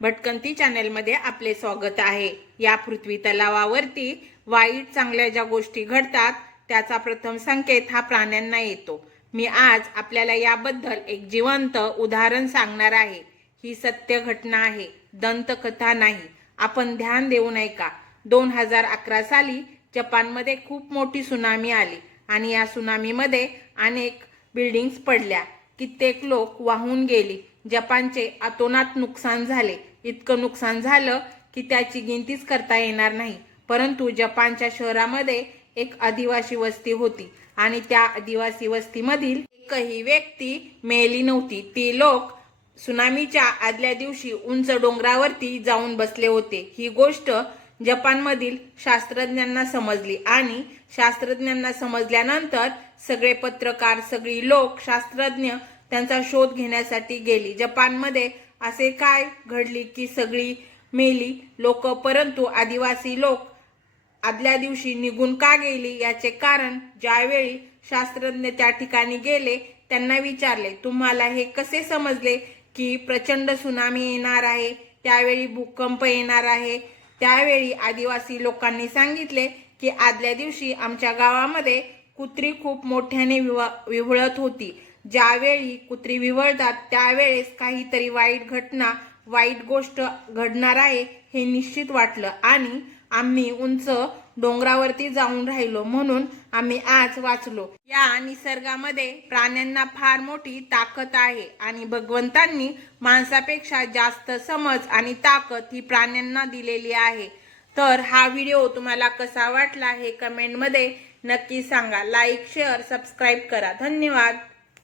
भटकंती चॅनलमध्ये आपले स्वागत आहे. या पृथ्वी तलावावरती वाईट चांगल्या ज्या गोष्टी घडतात त्याचा प्रथम संकेत हा प्राण्यांना येतो. मी आज आपल्याला याबद्दल एक जिवंत उदाहरण सांगणार आहे. ही सत्य घटना आहे. दंतकथा नाही. आपण ध्यान देऊ नये का? दोन हजार अकरा साली जपानमध्ये खूप मोठी सुनामी आली आणि या सुनामीमध्ये अनेक बिल्डिंग्स पडल्या. कित्येक लोक वाहून गेली. जपानचे अतोनात नुकसान झाले. इतकं नुकसान झालं की त्याची गिनतीच करता येणार नाही. परंतु जपानच्या शहरामध्ये एक आदिवासी वस्ती होती आणि त्या आदिवासी वस्तीमधील एकही व्यक्ती मेली नव्हती. ती लोक सुनामीच्या आदल्या दिवशी उंच डोंगरावरती जाऊन बसले होते. ही गोष्ट जपानमधील शास्त्रज्ञांना समजली आणि शास्त्रज्ञांना समजल्यानंतर सगळे पत्रकार सगळी लोक शास्त्रज्ञ त्यांचा शोध घेण्यासाठी गेली. जपानमध्ये असे काय घडली की सगळी मेली? लोक परंतु आदिवासी लोक आदल्या दिवशी निघून का गेली? याचे कारण ज्यावेळी शास्त्रज्ञ त्या ठिकाणी गेले त्यांना विचारले तुम्हाला हे कसे समजले की प्रचंड सुनामी येणार आहे? त्यावेळी भूकंप येणार आहे. त्यावेळी आदिवासी लोकांनी सांगितले की आदल्या दिवशी आमच्या गावामध्ये कुत्री खूप मोठ्याने विवा विवळत होती. ज्यावेळी कुत्री विवळतात त्यावेळेस काहीतरी वाईट घटना वाईट गोष्ट घडणार आहे हे निश्चित वाटलं. आणि आम्ही उंच डोंगरावरती जाऊन राहिलो म्हणून आम्ही आज वाचलो. या निसर्गामध्ये प्राण्यांना फार मोठी ताकद आहे आणि भगवंतांनी माणसापेक्षा जास्त समज आणि ताकद ही प्राण्यांना दिलेली आहे. तर हा व्हिडिओ तुम्हाला कसा वाटला हे कमेंटमध्ये नक्की सांगा. लाईक शेअर सबस्क्राईब करा. धन्यवाद.